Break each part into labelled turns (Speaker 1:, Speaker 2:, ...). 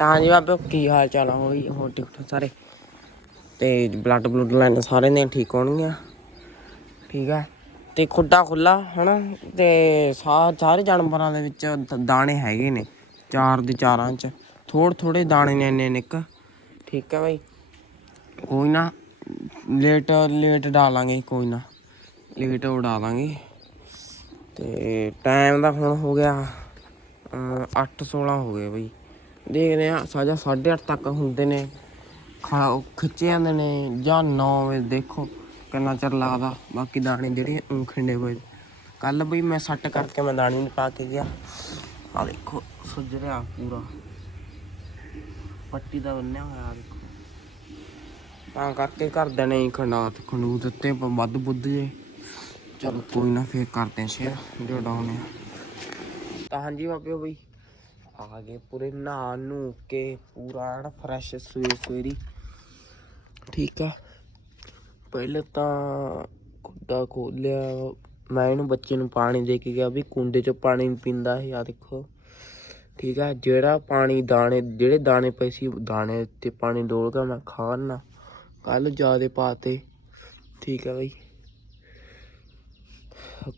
Speaker 1: ਤਾਂ ਜੀ ਬਾਬੇ ਕੀ ਹਾਲ ਚਾਲ ਆ? ਹੋਈ ਹੋਰ ਠੀਕ ਠਾਕ ਸਾਰੇ। ਤੇ ਬਲੱਡ ਬਲੂਡ ਲੈਣ ਸਾਰੇ ਨੇ ਠੀਕ ਹੋਣਗੀਆਂ। ਠੀਕ ਆ। ਤੇ ਖੁੱਡਾ ਖੁੱਲਾ ਹਨਾ? ਤੇ ਸਾ- ਸਾਰੇ ਜਾਨਵਰਾਂ ਦੇ ਵਿੱਚ ਦਾਣੇ ਹੈਗੇ ਨੇ। ਚਾਰ ਦੇ ਚਾਰਾਂ ਚ। ਥੋੜੇ ਥੋੜੇ ਦਾਣੇ ਨੇ ਇੰਨੇ ਨਿੱਕ। ਠੀਕ ਆ ਬਾਈ। ਕੋਈ ਨਾ, ਲੇਟ ਲੇਟ ਡਾਲਾਂਗੇ, ਕੋਈ ਨਾ। ਲੇਟ ਉਡਾ ਦਾਂਗੇ ਤੇ ਟਾਈਮ ਦਾ ਹੁਣ ਹੋ ਗਿਆ 8 16 ਹੋ ਗਏ ਬਈ। ਦੇਖਦੇ ਆ ਸਾਜਾ 8:30 ਤੱਕ ਹੁੰਦੇ ਨੇ। ਖਾ ਖਿੱਚੇ ਜਾਂਦੇ ਨੇ, ਜਾਂ 9 ਵਜੇ ਦੇਖੋ ਕਿੰਨਾ ਚਿਰ ਲੱਗਦਾ। ਬਾਕੀ ਦਾਣੇ ਜਿਹੜੇ ਊਂ ਹੋਏ ਕੱਲ ਬਈ ਮੈਂ ਸੱਟ ਕਰਕੇ ਮੈਂ ਦਾਣੀ ਨਹੀਂ ਪਾ ਕੇ ਗਿਆ। ਆ ਦੇਖੋ, ਸੁੱਜ ਰਿਹਾ ਪੂਰਾ। ਪੱਟੀ ਦਾ ਬੰਨਿਆ ਹੋਇਆ ਦੇਖੋ। ਤਾਂ ਕਰਕੇ ਘਰਦਿਆਂ ਨੇ ਹੀ ਖੰਡਾਤ। ਖੰਡੂ ਦਿੱਤੇ ਵੱਧ ਬੁੱਧ ਜੇ। ਚਲੋ ਕੋਈ ਨਾ, ਫੇਰ ਕਰਦੇ ਆ ਸ਼ੇਅਰ ਜੋ ਡਾਉਨੇ ਆ। ਤਾਂ ਹਾਂਜੀ ਬਾਬਿਓ ਬਈ। ਆ ਗਏ ਪੂਰੇ ਨਹਾ ਨੂੰ ਕੇ, ਪੂਰਾ ਐਨ ਫਰੈਸ਼ ਸਵੇਰ ਸਵੇਰੀ। ਠੀਕ ਆ। ਪਹਿਲੇ ਤਾਂ ਕੁੱਡਾ ਖੋਲਿਆ, ਮੈਂ ਇਹਨੂੰ ਬੱਚੇ ਨੂੰ ਪਾਣੀ ਦੇ ਕੇ ਗਿਆ ਵੀ ਕੁੰਡੇ 'ਚ ਪਾਣੀ ਨੀ ਪੀਂਦਾ ਇਹ ਆ ਦੇਖੋ। ਠੀਕ ਆ, ਜਿਹੜਾ ਪਾਣੀ ਦਾਣੇ, ਜਿਹੜੇ ਦਾਣੇ ਪਏ ਸੀ, ਦਾਣੇ ਤੇ ਪਾਣੀ ਡੋਲ ਕੇ ਮੈਂ ਖਾਣਾ ਕੱਲ ਜਿਆਦੇ ਪਾਤੇ। ਠੀਕ ਆ ਬਈ।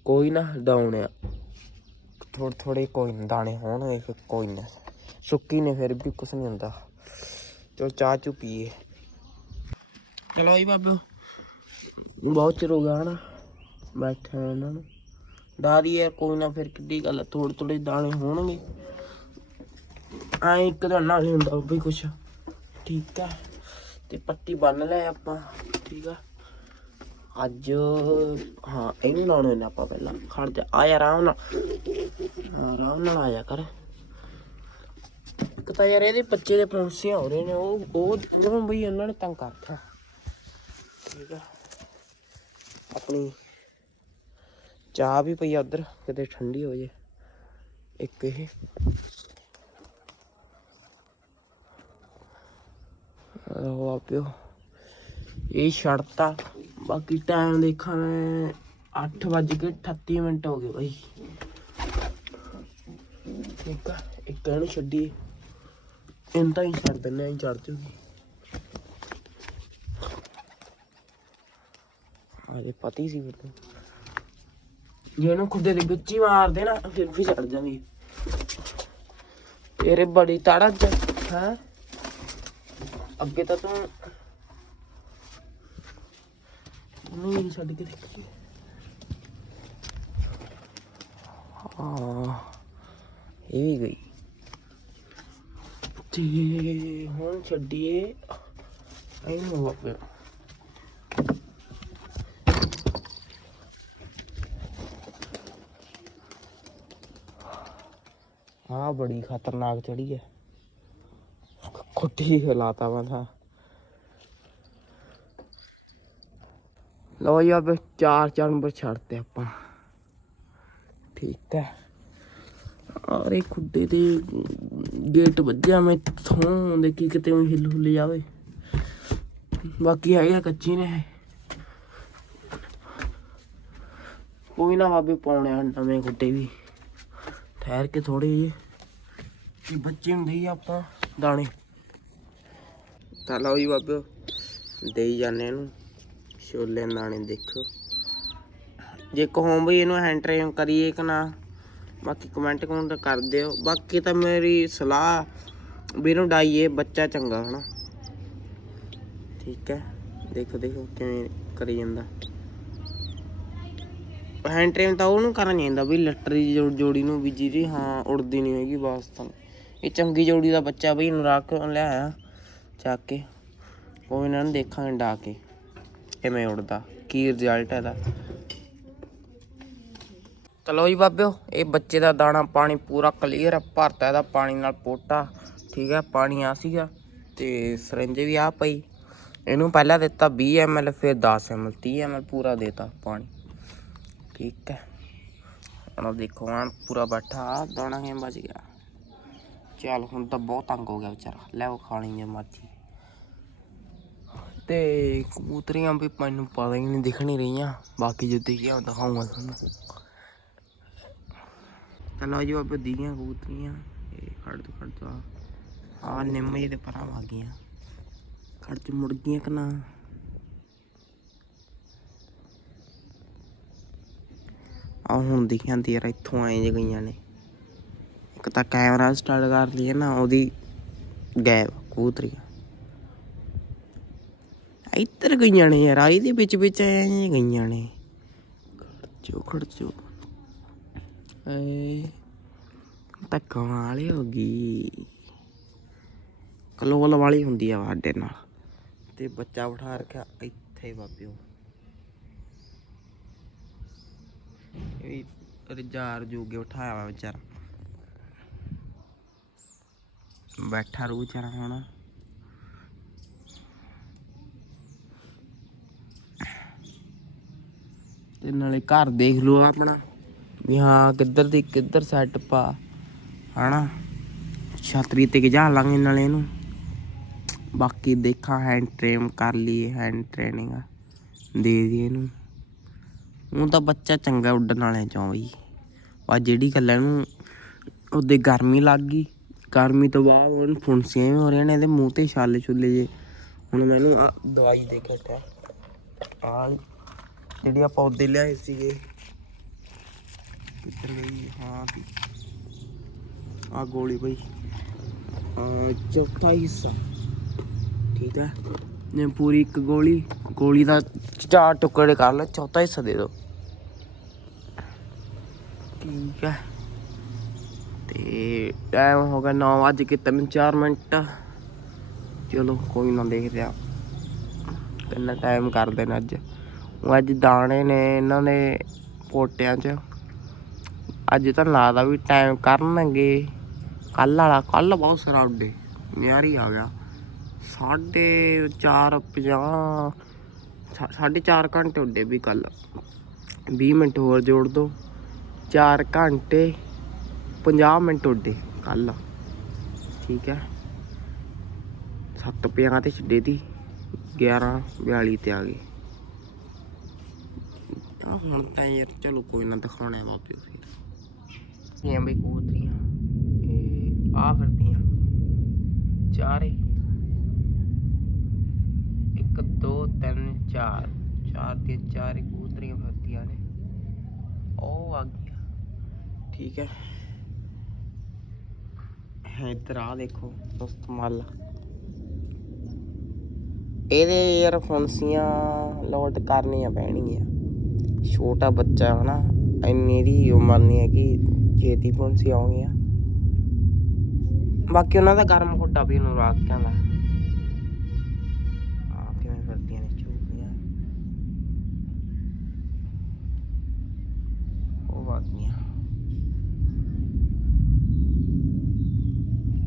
Speaker 1: ਕੋਈ ਨਾ ਡਾਉਣ ਆ। ਥੋੜੇ ਥੋੜੇ ਕੋਈ ਨਾ ਦਾਣੇ ਹੋਣਗੇ ਫਿਰ ਕੋਈ ਨਾ। ਸੁੱਕੀ ਨੇ ਫਿਰ ਵੀ ਕੁਛ ਨਹੀਂ ਹੁੰਦਾ। ਚਲੋ ਚਾਹ ਚੁ ਪੀਏ। ਚਲੋ ਜੀ ਬਾਬੂ। ਬਹੁਤ ਚਿਰ ਹੋ ਗਿਆ ਹਨਾ। ਬੈਠੇ ਇਹਨਾਂ ਨੂੰ। ਡਾਰੀ ਯਾਰ ਕੋਈ ਨਾ ਫਿਰ ਕਿੱਡੀ ਗੱਲ ਥੋੜੇ ਥੋੜੇ ਦਾਣੇ ਹੋਣਗੇ। ਐ ਇੱਕ ਦਾ ਨਾਲ ਨਹੀਂ ਹੁੰਦਾ ਵੀ ਕੁਛ। ਠੀਕ ਆ ਤੇ ਪੱਟੀ ਬੰਨ ਲੈ ਆਪਾਂ। ਠੀਕ ਆ ਅੱਜ, ਹਾਂ ਇਹਨੂੰ ਲਾਉਣੇ ਨੇ ਆਪਾਂ ਪਹਿਲਾਂ। ਖੜ ਜਾ, ਆ ਯਾਰ, ਆਰਾਮ ਨਾਲ। ਆਰਾਮ ਨਾਲ ਆਇਆ ਕਰ। ਇੱਕ ਤਾਂ ਯਾਰ, ਇਹਦੇ ਬੱਚੇ ਦੇ ਪੌਂਸੀਆਂ ਹੋ ਰਹੇ ਨੇ, ਉਹ ਉਹ ਜਦੋਂ ਬਈ ਉਹਨਾਂ ਨੇ ਤੰਗ ਕਰਤਾ। ਠੀਕ ਆ। ਆਪਣੀ ਚਾਹ ਵੀ ਪਈ ਆ ਉਧਰ, ਕਿਤੇ ਠੰਡੀ ਹੋ ਜੇ। ਇੱਕ ਇਹ। ਉਹ ਆਪਿਓ। ਇਹ ਛੜਤਾ ਬਾਕੀ ਟਾਈਮ ਦੇਖਾਂ ਮੈਂ 8 ਵੱਜ ਕੇ 38 ਮਿੰਟ ਹੋ ਗਏ ਬਾਈ। ਠੀਕ ਆ, ਇੱਕ ਇਹਨੂੰ ਛੱਡੀ। ਇਹਨਾਂ ਤਾਂ ਹੀ ਛੱਡ ਦਿੰਨੇ ਆਂ ਚੜ ਜੂਗੀ। ਆਲੇ ਪਤੀ ਸੀ ਫਿਰ ਜੇ ਇਹਨੂੰ ਖੁੱਦੇ ਦੇ ਵਿੱਚ ਹੀ ਮਾਰਦੇ ਨਾ, ਫਿਰ ਵੀ ਚੜ ਜਾਂਦੀ ਤੇਰੇ ਬੜੀ ਤਾੜਾ ਚ ਹੈ? ਅੱਗੇ ਤਾਂ ਤੂੰ ਨਹੀਂ ਛੱਡ ਕੇ ਦੇਖੀ ਹਾਂ ਇਹ ਵੀ ਗਈ ਤੇ ਹੁਣ ਛੱਡੀਏ ਇਹਨੂੰ ਵਾਪਸ ਆ ਬੜੀ ਖਤਰਨਾਕ ਚੜੀ ਹੈ ਖੁੱਟੀ ਹਿਲਾਤਾ ਮੈਂ ਤਾਂ ਲੋ ਜੀ ਅਬ ਚਾਰ ਚਾਰ ਨੰਬਰ ਛੱਡਤੇ ਆਪਾਂ। ਠੀਕ ਹੈ। ਅਰੇ ਖੁੱਡੇ ਤੇ ਗੇਟ ਵੱਜਿਆ ਮੈਂ ਥੋਂ ਦੇਖੀ ਕਿਤੇ ਉਹ ਹਿੱਲ ਹੁੱਲ ਜਾਵੇ। ਬਾਕੀ ਹੈਗਾ ਕੱਚੀ ਨੇ ਕੋਈ ਨਾ ਬਾਬੇ, ਪਾਉਣੇ ਆ ਨਵੇਂ ਖੁੱਡੇ ਵੀ। ਠਹਿਰ ਕੇ ਥੋੜੇ ਜਿਹੇ। ਬੱਚੇ ਨੂੰ ਦੇਈ ਆਪਾਂ, ਦਾਣੇ। ਤਾਂ ਲਓ ਜੀ ਬਾਬੇ, ਦੇਈ ਜਾਂਦੇ ਇਹਨੂੰ। ਛੋਲੇ ਦਾਣੇ ਦੇਖੋ। ਜੇ ਕਹੋ ਵੀ ਇਹਨੂੰ ਹੈਂਡ ਟ੍ਰੇਨ ਕਰੀਏ ਕਿ ਨਾ, ਬਾਕੀ ਕਮੈਂਟ ਕਮੈਂਟ ਕਰ ਦਿਓ। ਬਾਕੀ ਤਾਂ ਮੇਰੀ ਸਲਾਹ ਵੀ ਇਹਨੂੰ ਡਾਈਏ ਬੱਚਾ ਚੰਗਾ, ਹਨਾ। ਠੀਕ ਹੈ। ਦੇਖੋ ਦੇਖੋ ਕਿਵੇਂ ਕਰੀ ਜਾਂਦਾ। ਹੈਂਡ ਟ੍ਰੇਨ ਤਾਂ ਉਹਨੂੰ ਕਰਨ ਜਾਂਦਾ ਵੀ ਲੱਟਰੀ ਜੋ- ਜੋੜੀ ਨੂੰ ਵੀ ਜਿਹਦੀ ਹਾਂ ਉੜਦੀ ਨਹੀਂ ਹੈਗੀ ਬਸ ਤਾਂ ਇਹ ਚੰਗੀ ਜੋੜੀ ਦਾ ਬੱਚਾ ਬਈ ਇਹਨੂੰ ਰੱਖ ਕੇ ਲਿਆਇਆ ਚੱਕ ਕੇ। ਉਹ ਇਹਨਾਂ ਨੂੰ ਦੇਖਾਂਗੇ ਡਾ ਕੇ। ਕਿਵੇਂ ਉੜਦਾ ਕੀ ਰਿਜ਼ਲਟ ਇਹਦਾ? ਚਲੋ ਜੀ ਬਾਬਿਓ, ਇਹ ਬੱਚੇ ਦਾ ਦਾਣਾ ਪਾਣੀ ਪੂਰਾ ਕਲੀਅਰ ਭਰਤਾ ਇਹਦਾ ਪਾਣੀ ਨਾਲ ਪੋਟਾ, ਠੀਕ ਹੈ, ਪਾਣੀ ਆ ਸੀਗਾ ਤੇ ਸਰਿੰਜ ਵੀ ਆ ਪਈ। ਇਹਨੂੰ ਪਹਿਲਾਂ ਦਿੱਤਾ 20 ml, ਫਿਰ 10 ml 30 ml ਪੂਰਾ ਦੇਤਾ ਪਾਣੀ। ਠੀਕ ਹੈ। ਹੁਣ ਦੇਖੋ ਹਾਂ ਪੂਰਾ ਬੈਠਾ ਦਾਣਾ ਕਿਵੇਂ ਬਚ ਗਿਆ। ਚੱਲ ਹੁਣ ਤਾਂ ਬਹੁਤ ਤੰਗ ਹੋ ਗਿਆ ਵਿਚਾਰਾ। ਲੈ ਉਹ ਖਾਣੀ ਜੇ ਮਰਜ਼ੀ। ਤੇ ਕਬੂਤਰੀਆਂ ਵੀ ਮੈਨੂੰ ਪਤਾ ਹੀ ਨਹੀਂ, ਦਿਖ ਨਹੀਂ ਰਹੀਆਂ। ਬਾਕੀ ਜੇ ਦਿਖੀਆਂ ਦਿਖਾਉਂਗਾ ਤੁਹਾਨੂੰ। ਚਲੋ ਜੀ ਬਾਬੇ ਦੀਆਂ ਕਬੂਤਰੀਆਂ। ਇਹ ਖੜ ਦੋ ਖੜ ਦੋ ਆ ਨਿੰਮੇ ਦੇ ਪਰਾਂ ਆ ਗਈਆਂ। ਖੜ ਚ ਮੁੜ ਗਈਆਂ ਕਿ ਨਾ? ਆ ਹੁਣ ਦਿਖਿਆ ਤੇ ਯਾਰ, ਇੱਥੋਂ ਆਏ ਜੇ ਗਈਆਂ ਨੇ। ਇੱਕ ਤਾਂ ਕੈਮਰਾ ਸਟਾਰਟ ਕਰ ਲਈਏ ਨਾ, ਉਹਦੀ ਗਾਇਬ ਕਬੂਤਰੀਆਂ ਇੱਧਰ ਗਈਆਂ ਨੇ ਯਾਰ ਆ ਇਹਦੇ ਵਿੱਚ ਵਿੱਚ ਆਏ ਗਈਆਂ ਨੇ। ਖੜਚੋ ਖੜਚੋ ਏ ਤਾਂ ਕਮਾਲ ਹੋ ਗਈ। ਕਲੋਲ ਵਾਲੀ ਹੁੰਦੀ ਆ ਸਾਡੇ ਨਾਲ। ਤੇ ਬੱਚਾ ਬਿਠਾ ਰੱਖਿਆ ਇੱਥੇ ਬਾਬਿਓ। ਇਹ ਵੀ ਰਜਾਰ ਜੋਗੇ ਉਠਾਇਆ ਵਾ ਵਿਚਾਰਾ। ਬੈਠਾ ਰੂ ਵਿਚਾਰਾ ਹੁਣ। ਤੇ ਨਾਲੇ ਘਰ ਦੇਖ ਲਓ ਆਪਣਾ। ਵੀ ਹਾਂ, ਕਿੱਧਰ ਦੀ ਕਿੱਧਰ ਸੈੱਟ ਪਾ ਹਨਾ? ਛਤਰੀ ਤੇ ਜਾ ਲਾਂਗੇ ਨਾਲੇ ਇਹਨੂੰ। ਬਾਕੀ ਦੇਖਾਂ ਹੈਂਡ ਟ੍ਰੇਨ ਕਰ ਲਈਏ ਹੈਂਡ ਟ੍ਰੇਨਿੰਗ ਦੇ ਦੀ ਇਹਨੂੰ। ਉਹ ਤਾਂ ਬੱਚਾ ਚੰਗਾ ਉੱਡਣ ਵਾਲਿਆਂ ਚੋਂ ਬਈ। ਆ ਜਿਹੜੀ ਗੱਲ ਹੈ ਇਹਨੂੰ, ਉਹਦੇ ਗਰਮੀ ਲੱਗ ਗਈ। ਗਰਮੀ ਤੋਂ ਬਾਅਦ ਉਹਨੂੰ ਫੁੰਸੀਆਂ ਵੀ ਹੋ ਰਹੀਆਂ ਨੇ, ਇਹਦੇ ਮੂੰਹ ਤੇ ਛਾਲੇ ਛੁੱਲੇ ਜੇ। ਹੁਣ ਮੈਨੂੰ ਦਵਾਈ ਦੇ ਕੇ ਹਟਿਆ। ਆ ਜਿਹੜੀ ਆਪਾਂ ਲਿਆਏ ਸੀਗੇ। ਕਿੱਧਰ ਗਈ? ਹਾਂ ਤੀ ਆ ਗੋਲੀ ਬਈ। ਚੌਥਾ ਹਿੱਸਾ। ਠੀਕ ਹੈ ਨੇ ਪੂਰੀ ਇੱਕ ਗੋਲੀ। ਗੋਲੀ ਦਾ ਚਾਰ ਟੁਕੜੇ ਕਰ ਲਓ ਚੌਥਾ ਹਿੱਸਾ ਦੇ ਦਿਓ ਠੀਕ ਹੈ ਤੇ ਟਾਈਮ ਹੋ ਗਿਆ 9 ਵਜੇ ਕੇ 3-4 ਮਿੰਟ। ਚਲੋ ਕੋਈ ਨਾ ਦੇਖਦੇ ਆ। ਕਿੰਨਾ ਟਾਈਮ ਕਰਦੇ ਨੇ ਅੱਜ। ਅੱਜ ਦਾਣੇ ਨੇ ਇਹਨਾਂ ਦੇ ਪੋਟਿਆਂ 'ਚ। ਅੱਜ ਤਾਂ ਲੱਗਦਾ ਵੀ ਟਾਈਮ ਕਰਨਗੇ। ਕੱਲ ਵਾਲਾ ਕੱਲ ਬਹੁਤ ਸਾਰਾ ਉੱਡੇ। ਨਿਆਰੀ ਆ ਗਿਆ। ਸਾਢੇ 4 50 ਸਾਢੇ 4 ਘੰਟੇ ਉੱਡੇ ਵੀ ਕੱਲ 20 ਮਿੰਟ ਹੋਰ ਜੋੜ ਦੋ। 4 ਘੰਟੇ 50 ਮਿੰਟ ਉੱਡੇ ਕੱਲ ਠੀਕ ਹੈ। 7 50 ਤੇ ਛੱਡੇ ਦੀ 11 42 ਤੇ ਆ ਗਏ। ਆ, ਹੁਣ ਤਾਂ ਯਾਰ ਚਲੋ ਕੋਈ ਨਾ ਦਿਖਾਉਣਾ ਬਾਪਿਓ ਫਿਰ। ਇਹ ਬਈ ਕਬੂਤਰੀਆਂ। ਇਹ ਆ ਫਿਰਦੀਆਂ। ਚਾਰੇ। ਇੱਕ, ਦੋ, ਤਿੰਨ, ਚਾਰ। ਚਾਰ ਤੇ ਚਾਰ ਕਬੂਤਰੀਆਂ ਫਿਰਦੀਆਂ ਨੇ। ਉਹ ਆ ਗਈਆਂ। ਠੀਕ ਹੈ। ਹੈ ਇੱਧਰ ਆ ਦੇਖੋ, ਦੋਸਤ ਮੱਲ। ਇਹਦੇ ਯਾਰ ਫੁੰਸੀਆਂ ਲੋਡ ਕਰਨੀਆਂ ਪੈਣਗੀਆਂ। ਛੋਟਾ ਬੱਚਾ ਹੈ ਇੰਨੀ ਦੀ ਉਮਰ ਨਹੀਂ ਹੈ ਕਿ ਛੇਤੀ ਫੁੰਸੀ ਆ। ਬਾਕੀ ਉਹਨਾਂ ਦਾ ਗਰਮ ਖੁੱਡਾ ਵੀ ਉਹਨੂੰ ਰੱਖ ਕਹਿੰਦਾ ਆ ਕਿਵੇਂ ਫਿਰਦੀਆਂ ਨੇ ਚੂਪੀਆਂ ਉਹ ਵਾਗੀਆਂ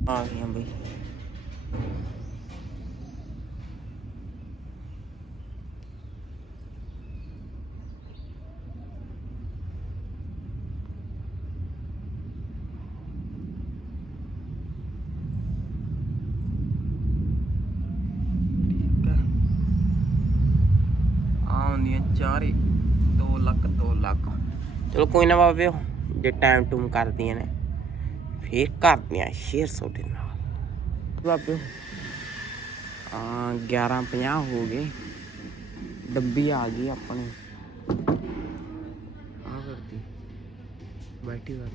Speaker 1: ਆ ਗਈਆਂ ਬਈ ਆਉਂਦੀਆਂ ਚਾਰੇ 2 ਲੱਖ 2 ਲੱਖ। ਚਲੋ ਕੋਈ ਨਾ ਬਾਬਿਓ ਜੇ ਟਾਈਮ ਟੂਮ ਕਰਦੀਆਂ ਨੇ ਫੇਰ ਕਰਦੀਆਂ ਸ਼ੇਰ ਤੁਹਾਡੇ ਨਾਲ। ਬਾਬਿਓ ਆ 11:50 ਹੋ ਗਏ। ਡੱਬੀ ਆ ਗਈ ਆਪਣੀ। ਆ ਕਰਦੀ ਬੈਠੀ ਬਾਈ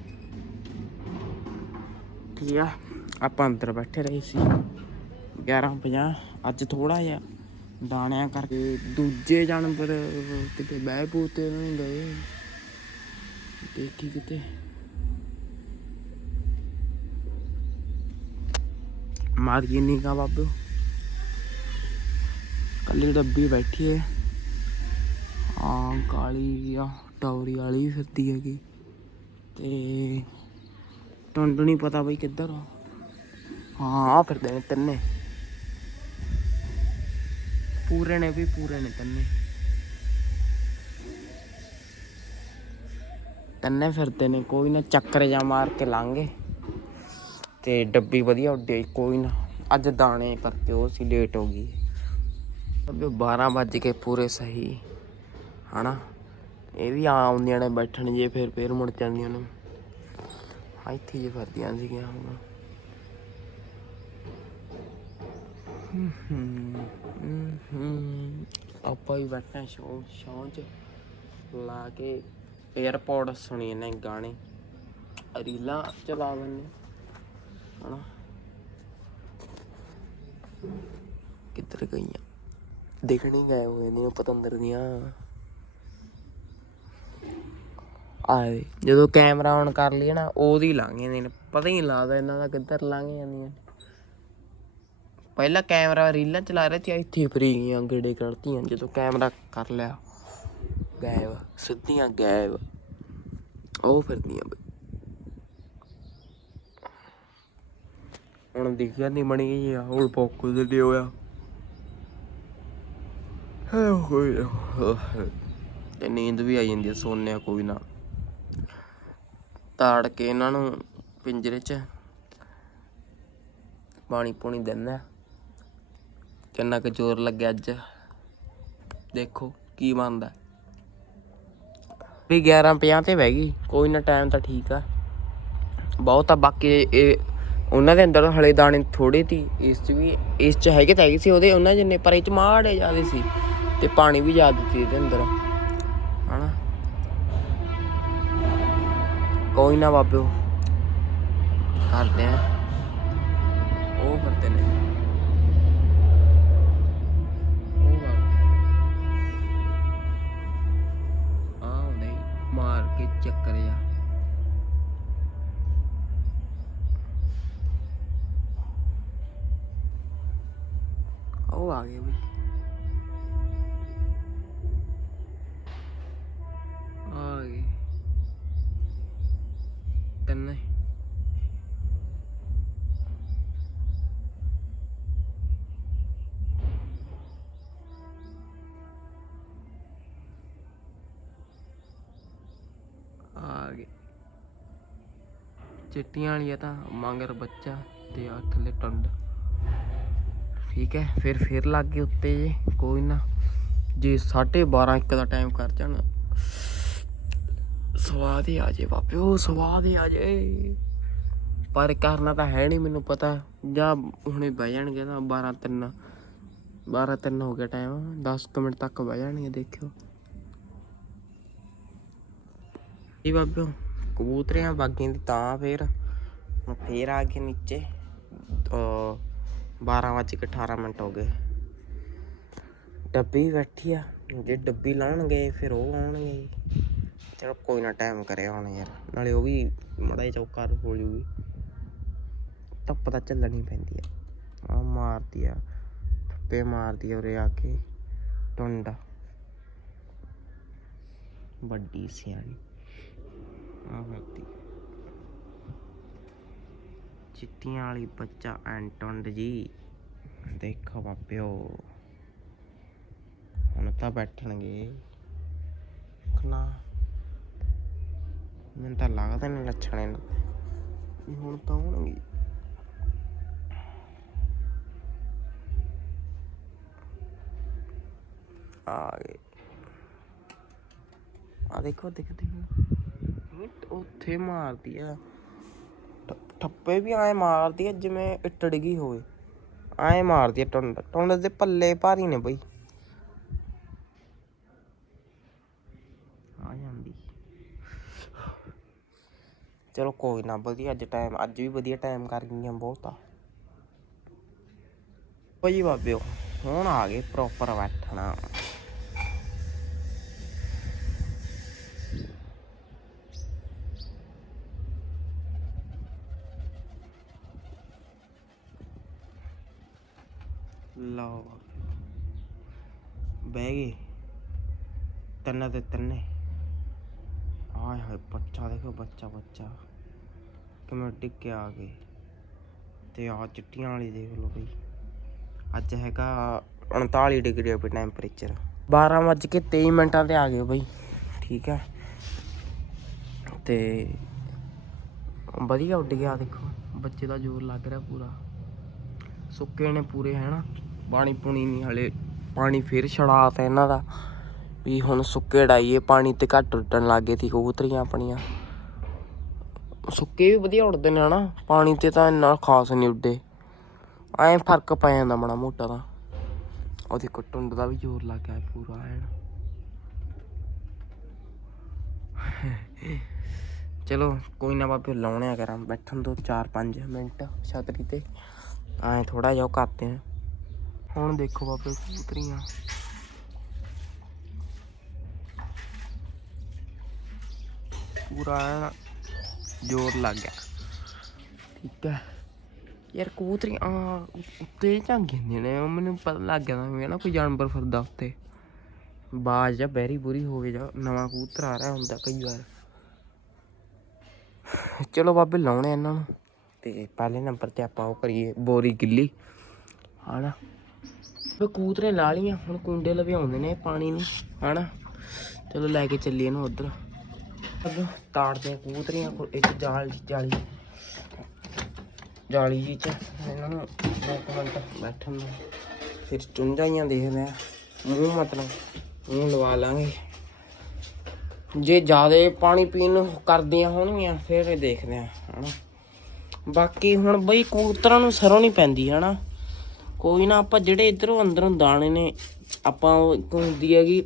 Speaker 1: ਠੀਕ ਆ? ਆਪਾਂ ਅੰਦਰ ਬੈਠੇ ਰਹੇ ਸੀ। 11:50 ਅੱਜ ਥੋੜਾ ਜਿਹਾ। ਦਾਣਿਆਂ ਕਰਕੇ। ਦੂਜੇ ਜਾਨਵਰ ਕਿਤੇ ਬਹਿ ਪੂਤੇ ਨਹੀਂ ਗਏ ਦੇਖੀ ਕਿਤੇ। ਮਾਰ ਗਈ ਨਹੀਂ ਕਾ ਬਾਬੂ? ਕੱਲੀ ਡੱਬੀ ਬੈਠੀ ਹੈ ਆ ਕਾਲੀ ਆ, ਟੌਰੀ ਵਾਲੀ ਫਿਰਦੀ ਹੈਗੀ। ਤੇ ਟੁੰਡ ਨਹੀਂ ਪਤਾ ਬਈ ਕਿੱਧਰ ਆ। ਹਾਂ ਆ ਫਿਰਦੇ ਨੇ ਤਿੰਨੇ। ਪੂਰੇ ਨੇ ਵੀ ਪੂਰੇ ਨੇ ਤਿੰਨੇ ਤਿੰਨੇ ਫਿਰਦੇ ਨੇ ਕੋਈ ਨਾ ਚੱਕਰ ਜਾ ਮਾਰ ਕੇ ਲਾਂਗੇ ਤੇ ਡੱਬੀ ਵਧੀਆ ਉੱਡੀ ਕੋਈ ਨਾ ਅੱਜ ਦਾਣੇ ਕਰਕੇ ਉਹ ਸੀ ਲੇਟ ਹੋ ਗਈ ਅਬੇ 12 ਵੱਜ ਕੇ ਪੂਰੇ ਸਹੀ ਹਨਾ ਇਹ ਵੀ ਆਉਂਦੀਆਂ ਨੇ ਬੈਠਣ ਜੇ ਫਿਰ ਫੇਰ ਮੁੜ ਜਾਂਦੀਆਂ ਨੇ ਆ ਇੱਥੇ ਜੇ ਫਿਰਦੀਆਂ ਸੀਗੀਆਂ ਹੁਣ ਆਪਾਂ ਵੀ ਬੈਠੇ ਸ਼ੋਅ ਸ਼ੋਅ ਚ। ਲਾ ਕੇ 에어ਪੋਰਟ ਸੁਣੀ ਨੇ ਗਾਣੇ। ਰੀਲਾਂ ਚਲਾ ਬੰਨੇ ਹਨਾ। ਕਿੱਧਰ ਗਈਆਂ? ਦੇਖਣੀ ਗਏ ਹੋਏ ਨੇ ਪਤੰਦਰ ਦੀਆਂ। ਆਏ, ਜਦੋਂ ਕੈਮਰਾ ਔਨ ਕਰ ਲਈਏ ਨਾ, ਉਹਦੀ ਲੰਘ ਜਾਂਦੇ ਨੇ। ਪਤਾ ਹੀ ਨਹੀਂ ਲੱਗਦਾ ਇਹਨਾਂ ਦਾ ਕਿੱਧਰ ਲੰਘ ਜਾਂਦੀਆਂ ਨੇ। ਪਹਿਲਾਂ ਕੈਮਰਾ ਰੀਲਾਂ ਚਲਾ ਰਿਹਾ ਸੀ ਇੱਥੇ ਫਰੀ ਗਈਆਂ ਗੇੜੇ ਕੱਢਤੀਆਂ ਜਦੋਂ ਕੈਮਰਾ ਕਰ ਲਿਆ। ਗਾਇਬ, ਸਿੱਧੀਆਂ ਗਾਇਬ। ਉਹ ਫਿਰਦੀਆਂ ਬਈ। ਹੁਣ ਦਿਖਿਆ ਨਹੀਂ ਬਣੀ ਗਈ ਆ ਹੁਣ ਪੋਕੋ ਦੇ ਲਈ ਹੋਇਆ ਹੈ ਕੋਈ ਤੇ ਨੀਂਦ ਵੀ ਆ ਜਾਂਦੀ ਆ ਸੋਨਿਆ ਕੋਈ ਨਾ ਤਾੜ ਕੇ ਇਹਨਾਂ ਨੂੰ ਪਿੰਜਰੇ 'ਚ ਪਾਣੀ ਪੂਣੀ ਦਿੰਦਾ। ਕਿੰਨਾ ਕੁ ਜ਼ੋਰ ਲੱਗਿਆ ਅੱਜ? ਦੇਖੋ, ਕੀ ਬਣਦਾ? ਵੀ 11:50 ਤੇ ਬਹਿ ਗਈ। ਕੋਈ ਨਾ ਟਾਈਮ ਤਾਂ ਠੀਕ ਆ। ਬਹੁਤ ਆ, ਬਾਕੀ ਇਹ ਉਹਨਾਂ ਦੇ ਅੰਦਰ ਹਲੇ ਦਾਣੇ ਥੋੜੇ ਸੀ। ਇਸ ਚ ਵੀ, ਇਸ ਚ ਹੈਗੇ ਤਾਂ ਹੈਗੇ ਸੀ, ਉਹਦੇ ਉਹਨਾਂ ਜਿੰਨੇ, ਪਰ ਇਹ ਚ ਮਾੜੇ ਜ਼ਿਆਦੇ ਸੀ ਤੇ ਪਾਣੀ ਵੀ ਜ਼ਿਆਦਾ ਸੀ ਇਹਦੇ ਅੰਦਰ। ਹਨਾ? ਕੋਈ ਨਾ ਬਾਬਿਓ, ਕਰਦੇ ਆ। ਉਹ ਕਰਦੇ ਨੇ। ਤੰਨੇ ਆ ਗਏ। ਚਿੱਟੀਆਂ ਵਾਲੀ ਆ ਤਾਂ ਮੰਗਰ ਬੱਚਾ ਤੇ ਆ ਥੱਲੇ ਟੰਡ। ਠੀਕ ਹੈ, ਫਿਰ ਫਿਰ ਲੱਗ ਗਏ ਉੱਤੇ ਜੇ, ਕੋਈ ਨਾ। ਜੇ 12:30 ਇੱਕ ਦਾ ਟਾਈਮ ਕਰ ਜਾਣ। ਸਵਾਦ ਹੀ ਆ ਜੇ ਬਾਪਿਓ ਸਵਾਦ ਹੀ ਆ ਜੇ। ਪਰ ਕਰਨਾ ਤਾਂ ਹੈ ਨਹੀਂ ਮੈਨੂੰ ਪਤਾ। ਜਾਂ ਹੁਣੇ ਬਹਿ ਜਾਣਗੇ ਤਾਂ 12 3 12 3 ਹੋ ਗਿਆ ਟਾਈਮ 10 ਕੁ ਮਿੰਟ ਤੱਕ ਬਹਿ ਜਾਣਗੇ, ਦੇਖਿਓ। ਜੀ ਬਾਬਿਓ, ਕਬੂਤਰਿਆਂ ਬਾਗੀਆਂ ਦੀ ਤਾਂ ਫੇਰ, ਹੁਣ ਫੇਰ ਆ ਕੇ ਨੀਚੇ। ਅ 12 ਵਜੇ ਕੇ 18 ਮਿੰਟ ਹੋ ਗਏ। ਡੱਬੀ ਬੈਠੀ ਆ, ਜੇ ਡੱਬੀ ਲਾਣਗੇ, ਫਿਰ ਉਹ ਆਉਣਗੇ। ਚਲੋ ਕੋਈ ਨਾ ਟਾਈਮ ਕਰਿਆ ਹੁਣ ਯਾਰ। ਨਾਲੇ ਉਹ ਵੀ ਮੜਾ ਜਿਹਾ ਚੌਕਾ ਹੋ ਜੂਗੀ ਧੁੱਪ ਤਾਂ ਚੱਲਣੀ ਪੈਂਦੀ ਆ। ਆ ਮਾਰਦੀ ਆ, ਧੁੱਪੇ ਮਾਰਦੀ ਆ ਉਰੇ ਆ ਕੇ। ਟੁੰਡਾ ਵੱਡੀ ਸਿਆਣੀ। ਆ ਵਰਤੀ ਚਿੱਟੀਆਂ ਵਾਲੀ ਬੱਚਾ ਐਂਟੋਂਡ ਜੀ। ਦੇਖੋ ਬਾਪਿਓ ਹੁਣ ਤਾਂ ਬੈਠਣਗੇ। ਖਣਾ ਮੈਨੂੰ ਤਾਂ ਲੱਗਦਾ ਨਹੀਂ ਲੱਛਣ ਇਹਨਾਂ। ਵੀ ਹੁਣ ਤਾਂ ਹੋਣਗੇ ਆ ਗਏ। ਆ ਦੇਖੋ ਦੇਖ ਦੇਖ ਉੱਥੇ ਮਾਰਦੀ ਆ। ਠੱਪੇ ਵੀ ਐ ਮਾਰਦੀ ਆ ਜਿਵੇਂ ਇਟੜ ਗਈ ਹੋਵੇ। ਆਏ ਮਾਰਦੀ ਆ ਟੁੰਡ। ਟੁੰਡ ਦੇ ਪੱਲੇ ਭਾਰੀ ਨੇ ਬਈ ਆ ਜਾਂਦੀ ਚਲੋ ਕੋਈ ਨਾ, ਵਧੀਆ ਅੱਜ ਟਾਈਮ ਅੱਜ ਵੀ ਵਧੀਆ ਟਾਈਮ ਕਰ ਗਈਆਂ ਬਹੁਤਾ। ਆ ਭਾਈ ਬਾਬਿਓ, ਹੁਣ ਆ ਗਏ ਪ੍ਰੋਪਰ ਬੈਠਣਾ। ਲਓ ਬਹਿ ਗਏ। ਤਿੰਨ ਦੇ ਤਿੰਨੇ। ਆਏ ਹਾਏ, ਬੱਚਾ ਦੇਖੋ, ਬੱਚਾ ਬੱਚਾ। ਕਿਵੇਂ ਡਿੱਗ ਕੇ ਆ ਗਏ। ਤੇ ਆ ਚਿੱਟੀਆਂ ਵਾਲੀ ਦੇਖ ਲਓ ਬਈ। ਅੱਜ ਹੈਗਾ 39 ਡਿਗਰੀ ਆਪੇ ਟੈਂਪਰੇਚਰ 12 ਵੱਜ ਕੇ 23 ਮਿੰਟਾਂ ਤੇ ਆ ਗਏ ਬਈ। ਠੀਕ ਹੈ। ਤੇ ਵਧੀਆ ਉੱਡ ਗਿਆ ਦੇਖੋ। ਬੱਚੇ ਦਾ ਜ਼ੋਰ ਲੱਗ ਰਿਹਾ ਪੂਰਾ। ਸੁੱਕੇ ਨੇ ਪੂਰੇ ਹੈਨਾ ਪਾਣੀ ਪੁਣੀ ਨਹੀਂ ਹਲੇ। ਪਾਣੀ ਫੇਰ ਛੜਾਤਾ ਇਹਨਾਂ ਦਾ। ਵੀ ਹੁਣ ਸੁੱਕੇ ਡਾਈਏ ਪਾਣੀ ਤੇ ਘੱਟ ਉੱਡਣ ਲੱਗੇ ਸੀ ਕਬੂਤਰੀਆਂ ਆਪਣੀਆਂ। ਸੁੱਕੇ ਵੀ ਵਧੀਆ ਉੱਡਦੇ ਨੇ ਹਨਾ, ਪਾਣੀ ਤੇ ਤਾਂ ਇੰਨਾ ਖਾਸ ਨਹੀਂ ਉੱਡੇ। ਐਂ ਫ਼ਰਕ ਪੈ ਜਾਂਦਾ ਮਾੜਾ ਮੋਟਾ ਦਾ ਉਹਦੀ ਟੁੰਡ ਦਾ ਵੀ ਜ਼ੋਰ ਲੱਗ ਗਿਆ ਪੂਰਾ ਐਨ। ਚਲੋ, ਕੋਈ ਨਾ ਬਾਬੇ, ਲਾਉਣੇ ਆ ਕਰਾਂ ਬੈਠਣ ਤੋਂ 4-5 ਮਿੰਟ ਛਤਰੀ ਤੇ ਐਂ ਥੋੜਾ ਜਿਹਾ ਉਹ ਕਰਦੇ ਆ। ਹੁਣ ਦੇਖੋ ਬਾਬੇ, ਕਬੂਤਰੀਆਂ। ਪੂਰਾ ਐਨ ਜ਼ੋਰ ਲੱਗ ਗਿਆ। ਠੀਕ ਹੈ। ਯਾਰ ਕਬੂਤਰੀਆਂ ਉੱਤੇ ਝਾਂਗੀ ਹੁੰਦੀਆਂ ਨੇ, ਉਹ ਮੈਨੂੰ ਪਤਾ ਲੱਗ ਗਿਆ ਵੀ ਨਾ ਕੋਈ ਜਾਨਵਰ ਫਿਰਦਾ ਉੱਤੇ। ਬਾਜ ਜਾਂ ਬੈਰੀ ਬੁਰੀ ਹੋਵੇ ਜਾਂ ਨਵਾਂ ਕਬੂਤਰ ਆ ਰਿਹਾ ਹੁੰਦਾ ਕਈ ਵਾਰ। ਚਲੋ ਬਾਬੇ, ਲਾਉਣੇ ਇਹਨਾਂ ਨੂੰ। ਤੇ ਪਹਿਲੇ ਨੰਬਰ ਤੇ ਆਪਾਂ ਉਹ ਕਰੀਏ, ਬੋਰੀ ਗਿੱਲੀ। ਹਨਾ। ਵੇ ਕੂਤਰੇ ਲਾ ਲੀਆਂ ਹੁਣ ਕੁੰਡੇ ਲਵੇ ਆਉਂਦੇ ਨੇ ਪਾਣੀ ਨੂੰ। ਹਨਾ। ਚਲੋ ਲੈ ਕੇ ਚੱਲੀਏ ਇਹਨੂੰ ਉਧਰ। ਤਾੜਦੇ ਆ ਕਬੂਤਰੀਆਂ ਇੱਕ ਜਾਲ ਜਾਲੀ। ਜਾਲੀ ਜੀ ਚ ਇਹਨਾਂ ਨੂੰ ਦੋ ਮਿੰਟ ਬੈਠਣ ਦਾ। ਫਿਰ ਚੁੰਝਾਈਆਂ ਦੇਖਦੇ ਆ ਮੂੰਹ ਮਤਲਬ ਮੂੰਹ ਲਵਾ ਲਾਂਗੇ। ਜੇ ਜ਼ਿਆਦਾ ਪਾਣੀ ਪੀਣ ਨੂੰ ਕਰਦੀਆਂ ਹੋਣਗੀਆਂ, ਫਿਰ ਇਹ ਦੇਖਦੇ ਆ ਹਨਾ। ਬਾਕੀ ਹੁਣ ਬਈ ਕਬੂਤਰਾਂ ਨੂੰ ਸਰੋਂ ਨਹੀਂ ਪੈਂਦੀ, ਹਨਾ। ਕੋਈ ਨਾ ਆਪਾਂ ਜਿਹੜੇ ਇਧਰੋਂ ਅੰਦਰੋਂ ਦਾਣੇ ਨੇ, ਆਪਾਂ ਉਹ ਇੱਕ ਹੁੰਦੀ ਹੈਗੀ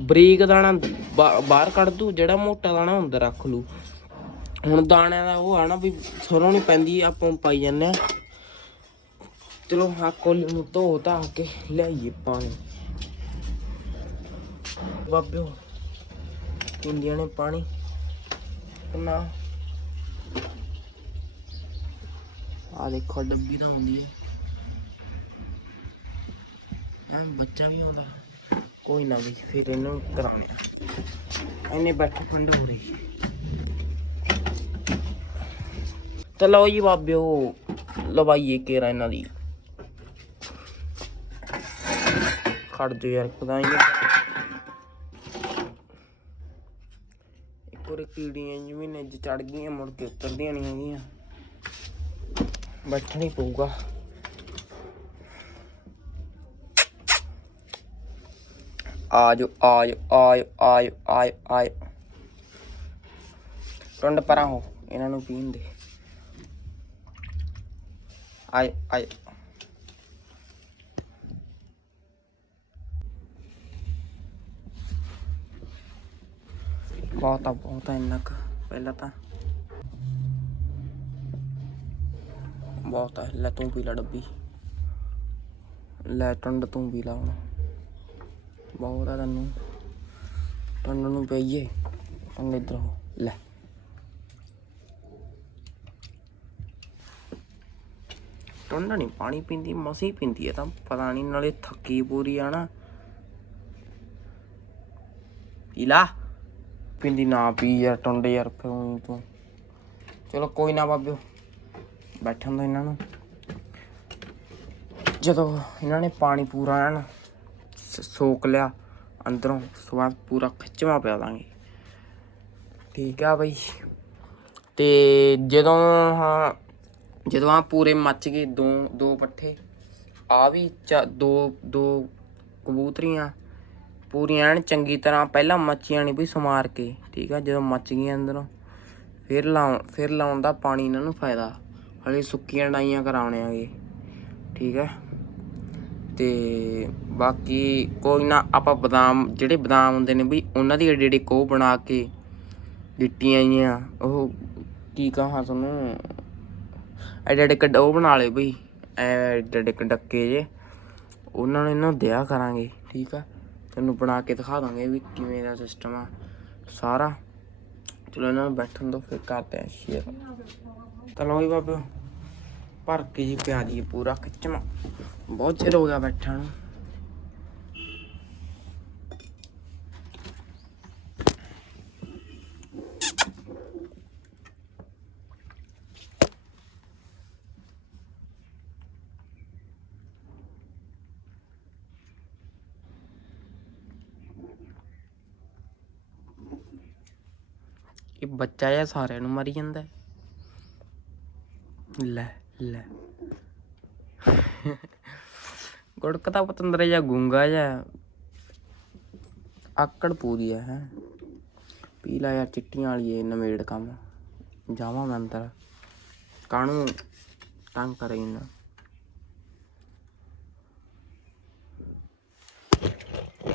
Speaker 1: ਬਰੀਕ ਦਾਣਾ ਬਾਹਰ ਕੱਢ ਦੂ, ਜਿਹੜਾ ਮੋਟਾ ਦਾਣਾ ਅੰਦਰ ਰੱਖ ਲੂ। ਹੁਣ ਦਾਣਿਆਂ ਦਾ ਉਹ ਆ ਨਾ ਵੀ ਸਰੋਂ ਨਹੀਂ ਪੈਂਦੀ, ਆਪਾਂ ਪਾਈ ਜਾਂਦੇ ਆ। ਚਲੋ ਆ ਕੋਲ ਨੂੰ ਧੋ ਧਾ ਕੇ ਲਿਆਈਏ ਪਾਣੀ। ਬਾਬਿਓ ਪਿੰਦੀਆਂ ਨੇ ਪਾਣੀ ਕਿੰਨਾ? ਆ ਦੇਖੋ, ਡੱਬੀ ਤਾਂ ਹੁੰਦੀ ਹੈ ਐ ਬੱਚਾ ਵੀ ਆਉਂਦਾ। ਕੋਈ ਨਾ ਵੀ, ਫਿਰ ਇਹਨੂੰ ਕਰਾਉਣੇ ਆ। ਇਹਨੇ ਬੈਠ ਫੰਡ ਹੋ ਰਹੀ ਤੇ ਜੀ ਬਾਬਿਓ, ਲਵਾਈਏ ਕੇਰਾ ਇਹਨਾਂ ਦੀ। ਖੜ ਜੋ ਯਾਰ ਖੁਦਾ ਹੀ ਇੱਕ ਵਾਰ ਕੀੜੀਆਂ ਜਿਵੇਂ ਨਿੱਜ ਚੜ ਗਈਆਂ, ਮੁੜ ਕੇ ਉਤਰਦੀਆਂ ਨਹੀਂ ਹੈਗੀਆਂ। ਬੈਠਣਾ ਹੀ ਪਊਗਾ। ਆਜੋ ਆਜੋ ਆਜੋ ਆਜੋ ਆਜੋ ਆਜੋ। ਟੁੰਡ ਪਰਾਂ ਹੋ, ਇਹਨਾਂ ਨੂੰ ਪੀਣ ਦੇ। ਆਏ ਆਏ। ਬਹੁਤ ਆ ਬਹੁਤ ਆ ਇੰਨਾ ਕੁ, ਪਹਿਲਾਂ ਤਾਂ। ਬਹੁਤ ਆ, ਲੈ ਤੂੰ ਪੀ ਲੈ ਡੱਬੀ। ਲੈ ਟੰਡ ਤੂੰ ਪੀ ਲਾ ਹੁਣ। ਬਹੁਤ ਆ ਤੈਨੂੰ। ਟੰਡ ਨੂੰ ਪਈਏ। ਟੰਡ ਇੱਧਰ ਹੋ ਲੈ। ਟੰਡ ਨਹੀਂ ਪਾਣੀ ਪੀਂਦੀ, ਮਸੀ ਪੀਂਦੀ ਹੈ ਤਾਂ ਪਤਾ ਨਹੀਂ ਨਾਲੇ ਥੱਕੀ ਪੂਰੀ ਆ ਨਾ। ਪੀ ਲਾ ਪੀਂਦੀ ਨਾ ਪੀ ਯਾਰ ਟੰਡ ਯਾਰ, ਫਿਰ ਊਂ ਤੂੰ। ਚਲੋ ਕੋਈ ਨਾ ਬਾਬਿਓ, ਬੈਠਣ ਦੋ ਇਹਨਾਂ ਨੂੰ। ਜਦੋਂ ਇਹਨਾਂ ਨੇ ਪਾਣੀ ਪੂਰਾ ਐਨ ਸ- ਸੋਕ ਲਿਆ। ਅੰਦਰੋਂ ਸਵਾਦ ਪੂਰਾ ਖਿੱਚਵਾ ਪਿਆ ਦਾਂਗੇ। ਠੀਕ ਆ ਬਈ। ਤੇ ਜਦੋਂ ਹਾਂ, ਜਦੋਂ ਆ ਪੂਰੇ ਮੱਚ ਗਏ ਦੋ ਦੋ ਪੱਠੇ ਆ ਵੀ ਚ- ਦੋ ਦੋ ਕਬੂਤਰੀਆਂ, ਪੂਰੀਆਂ ਐਨ ਚੰਗੀ ਤਰ੍ਹਾਂ ਪਹਿਲਾਂ ਮੱਚੀਆਂ ਨਹੀਂ ਵੀ ਸਮਾਰ ਕੇ। ਠੀਕ ਆ, ਜਦੋਂ ਮੱਚ ਗਈਆਂ ਅੰਦਰੋਂ, ਫਿਰ ਲਾਉਣ ਫਿਰ ਲਾਉਣ ਦਾ ਪਾਣੀ ਇਹਨਾਂ ਨੂੰ ਫਾਇਦਾ। ਹਲੇ ਸੁੱਕੀਆਂ ਡਾਈਆਂ ਕਰਾਉਣੇ ਆਗੇ। ਠੀਕ ਹੈ ਤੇ ਬਾਕੀ ਕੋਈ ਨਾ ਆਪਾਂ ਬਦਾਮ, ਜਿਹੜੇ ਬਦਾਮ ਹੁੰਦੇ ਨੇ ਬਈ, ਉਹਨਾਂ ਦੀ ਏਡੇ ਏਡੇ ਕੋਹ ਬਣਾ ਕੇ ਦਿੱਤੀਆਂ ਆਈਆਂ। ਉਹ ਕੀ ਕਹਾਂ ਤੁਹਾਨੂੰ? ਐਡੇ ਐਡੇ ਕੱਡ, ਉਹ ਬਣਾ ਲਏ ਬਈ। ਐਡੇ ਐਡੇ ਡੱਕੇ ਜੇ। ਉਹਨਾਂ ਨੂੰ ਇਹਨਾਂ ਨੂੰ ਦਿਆ ਕਰਾਂਗੇ, ਠੀਕ ਆ? ਤੈਨੂੰ ਬਣਾ ਕੇ ਦਿਖਾ ਦਾਂਗੇ ਵੀ ਕਿਵੇਂ ਦਾ ਸਿਸਟਮ ਆ ਸਾਰਾ। ਚਲੋ ਇਹਨਾਂ ਨੂੰ ਬੈਠਣ ਦੋ, ਫਿਰ ਕਰਦੇ ਆ ਸ਼ੇਅਰ ਚਲੋ ਜੀ ਬਾਬੇ, ਭਰ ਕੇ ਜੀ ਪਿਆ ਦੀ ਪੂਰਾ ਖਿੱਚਣਾ। ਬਹੁਤ ਚਿਰ ਹੋ ਗਿਆ ਬੈਠਾ ਨੂੰ। ਇਹ ਬੱਚਾ ਜਾਂ ਸਾਰਿਆਂ ਨੂੰ ਮਰੀ ਜਾਂਦਾ ਹੈ। ਲੈ ਲੈ। ਗੁੜਕਦਾ ਪਤੰਦਰ ਜਾਂ ਗੁੰਗਾ ਜਾਂ ਆਕੜ ਪੂਰੀ ਹੈ। ਹੈ ਪੀਲਾ ਯਾਰ ਚਿੱਟੀਆਂ ਵਾਲੀ ਇਹ ਨਵੇੜ ਕੰਮ। ਜਾਵਾਂ ਮੈਂ ਅੰਦਰ। ਕਾਣੂ ਤੰਗ ਕਰੇ ਨਾ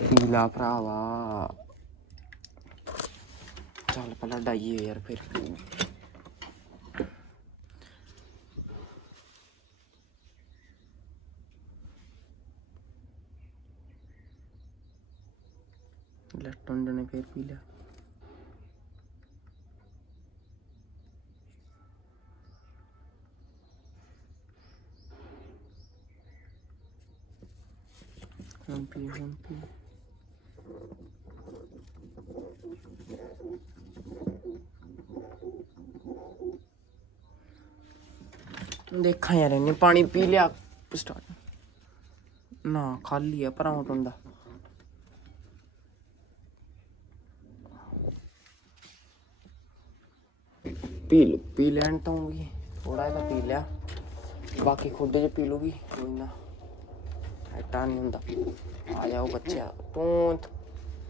Speaker 1: ਪੀਲਾ ਭਰਾਵਾ। ਚੱਲ ਪਹਿਲਾਂ ਡਾਈਏ ਯਾਰ ਫਿਰ ਲੱਟਣ ਨੇ ਫਿਰ ਪੀ ਲਿਆ ਪੀ ਯਾਰ ਇਹਨੇ ਪਾਣੀ ਪੀ ਲਿਆ ਸਟਾਰਟ ਨਾ, ਖਾਲੀ ਆ ਭਰਾਵਾਂ ਤੁੰਦਾ ਪੀ ਲੂ, ਪੀ ਲੈਣ ਤੋਂ ਵੀ ਥੋੜਾ ਜਿਹਾ ਪੀ ਲਿਆ। ਬਾਕੀ ਖੁੱਡੇ 'ਚ ਪੀ ਲੂਗੀ, ਕੋਈ ਨਾ। ਐਟਾ ਨਹੀਂ ਹੁੰਦਾ। ਆ ਜਾਓ ਬੱਚਿਆ। ਤੂੰ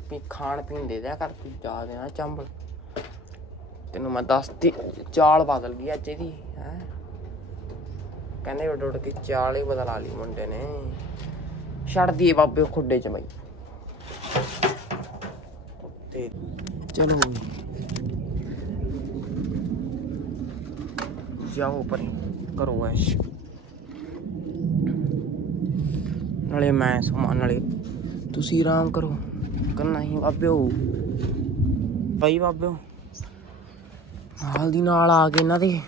Speaker 1: ਵੀ ਖਾਣ ਪੀਣ ਦੇ ਦਿਆ ਕਰ, ਤੂੰ ਜਾ ਦੇਣਾ ਚੰਬਲ। ਤੈਨੂੰ ਮੈਂ ਦੱਸਤੀ, ਚਾਲ ਬਦਲ ਗਈ ਅੱਜ ਇਹਦੀ, ਹੈ। ਕਹਿੰਦੇ ਉੱਡ ਉੱਡ ਕੇ ਚਾਲ ਹੀ ਬਦਲਾ ਲਈ ਮੁੰਡੇ ਨੇ। ਛੱਡ ਦੀਏ ਬਾਬੇ ਖੁੱਡੇ 'ਚ ਬਈ। ਤੇ ਚਲੋ ਜਾਓ ਪਰੇ, ਕਰੋ ਐਸ਼। ਨਾਲੇ ਮੈਂ ਸਮਾਨ ਨਾਲੇ ਤੁਸੀਂ ਆਰਾਮ ਕਰੋ। ਕਰਨਾ ਹੀ ਬਾਬਿਓ ਬਈ ਬਾਬਿਓ ਨਾਲ ਦੀ ਨਾਲ ਆ ਕੇ ਇਹਨਾਂ ਦੇ।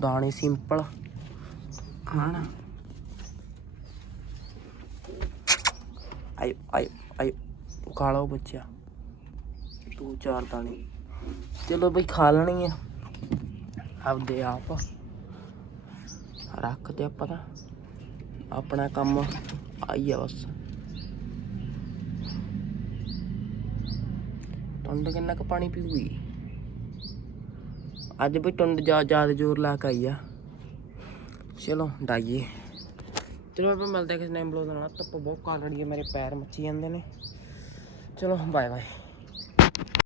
Speaker 1: ਦਾਣੇ ਸਿੰਪਲ। ਖਾਣਾ ਆਇਓ ਆਇਓ ਆਇਓ। ਖਾ ਲਓ ਬੱਚਾ ਦੋ ਚਾਰ ਦਾਣੇ। ਚਲੋ ਬਈ ਖਾ ਲੈਣੀ ਆ। ਆਪਦੇ ਆਪ। ਰੱਖਦੇ ਆਪਾਂ ਤਾਂ। ਆਪਣਾ ਕੰਮ ਆਈ ਆ ਬਸ। ਟੁੰਡ ਕਿੰਨਾ ਕੁ ਪਾਣੀ ਪੀਊਗੀ? ਅੱਜ ਵੀ ਟੁੰਡ ਜਾ ਜ਼ਿਆਦਾ ਜ਼ੋਰ ਲਾ ਕੇ ਆਈ ਆ। ਚਲੋ, ਡਾਈਏ। ਚਲੋ ਆਪਾਂ ਮਿਲਦੇ ਕਿਸੇ ਨੇਮ ਬਲੌਗ ਨਾਲ। ਧੁੱਪ ਬਹੁਤ ਕਾਲ ਰਹੀ ਹੈ, ਮੇਰੇ ਪੈਰ ਮੱਚੀ ਜਾਂਦੇ ਨੇ। ਚਲੋ ਬਾਏ ਬਾਏ